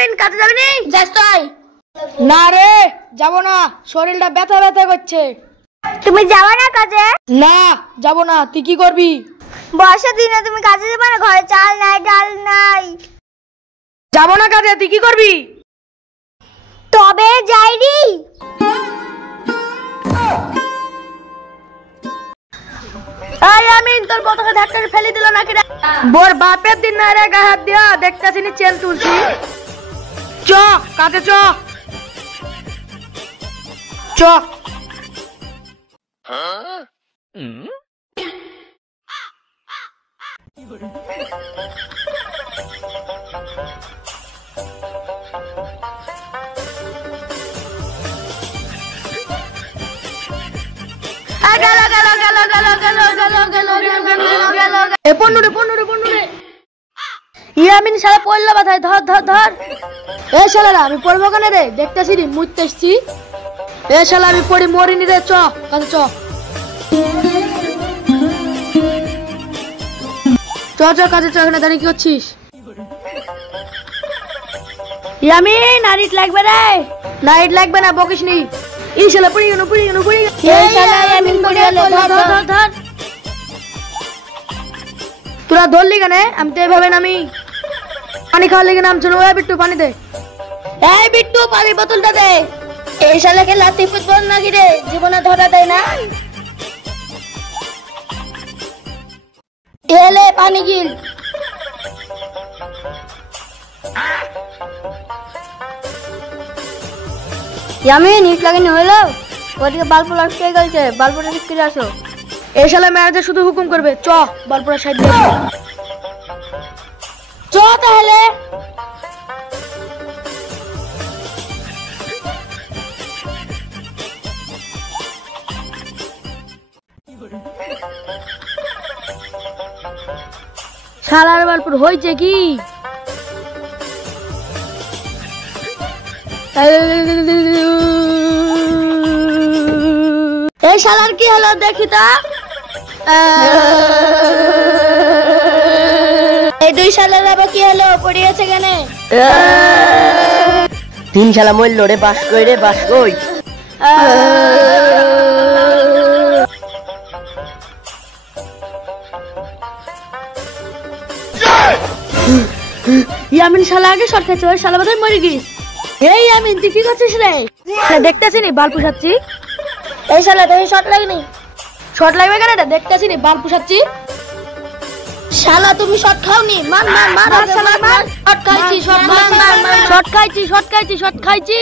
ইয়ামিন কাজে যাবি নি? যাস তুই? না রে যাব না, শরীরটা ব্যথা ব্যথা করছে। তুমি যাবে না কাজে? না যাব না। তুই কি করবি? বর্ষার দিনে তুমি কাজে যাবে না? ঘরে চাল নাই ডাল নাই। যাব না কাজে। তুই কি করবি? তবে যাইনি। এই আমিন তোর পতাকা ধাক্কা ফেলে দিল নাকি রে? বোর বাপের দিন না রে, গায়ে হাত দিয়া দেখতাছিস নি চেন তুলছি। চ কাজে চ চ। ইয়ামিন শালা পড়লো বাথায়, ধর ধর ধর। এ শালারা আমি পড়বো কেন রে? দেখতেছি নি মুইতে এসছি। এ শালা আমি পড়ি মরিনি রে। চ কাজে চ চ চ কাজে চ। এখানে দাঁড়িয়ে কি করছিস? ইয়ামিন নাইট লাগবে রে। নাইট লাগবে না, বকিস নি। এই শালা পড়ি গেল পড়ি গেল পড়ি গেল। এই শালা ইয়ামিন পড়ে গেল। ধর ধর ধর ধর। তোরা ধরলি কেন? আমি তো এভাবে নামি। পানি খাওয়ার লেগে নামছো না? ওই বিট্টু পানি দে। এই বিট্টু পানি বোতলটা দে। এই শালাকে লাথি ফুটবল নাকি রে? জীবনে ধরা দেয় না। এলে পানি গিল। ইয়ামিন ইট লাগানি হইলো? ওদিকে বাল্ব লটকে গেছে, বাল্বটা ঠিক করে আসো। এই শালা ম্যানেজার শুধু হুকুম করবে। চ বালপুরা সাইড দিয়ে চ তাহলে। শালার বালপুর হয়েছে কি? এই শালার কি হলো দেখি তা। এই দুই শালার আবার কি হলো? পড়িয়েছে কেন? তিন শালা মরল রে। বাস কই রে, বাস কই? ইয়ামিন শালা আগে শর্ট খাইছে, ওই শালা বোধহয় মরে গিস। এই ইয়ামিন তুই কি করছিস রে? দেখতেছি নি বাল পুষাচ্ছি। এই শালা দেখি শর্ট লাগেনি। শর্ট লাগবে কেন? দেখতেছি নি বাল পুষাচ্ছি। শালা তুমি শর্ট খাওনি? মার মার মার শালা মার। শর্ট খাইছি, শর্ট মার মার মার। শর্ট খাইছি শর্ট খাইছি শর্ট খাইছি।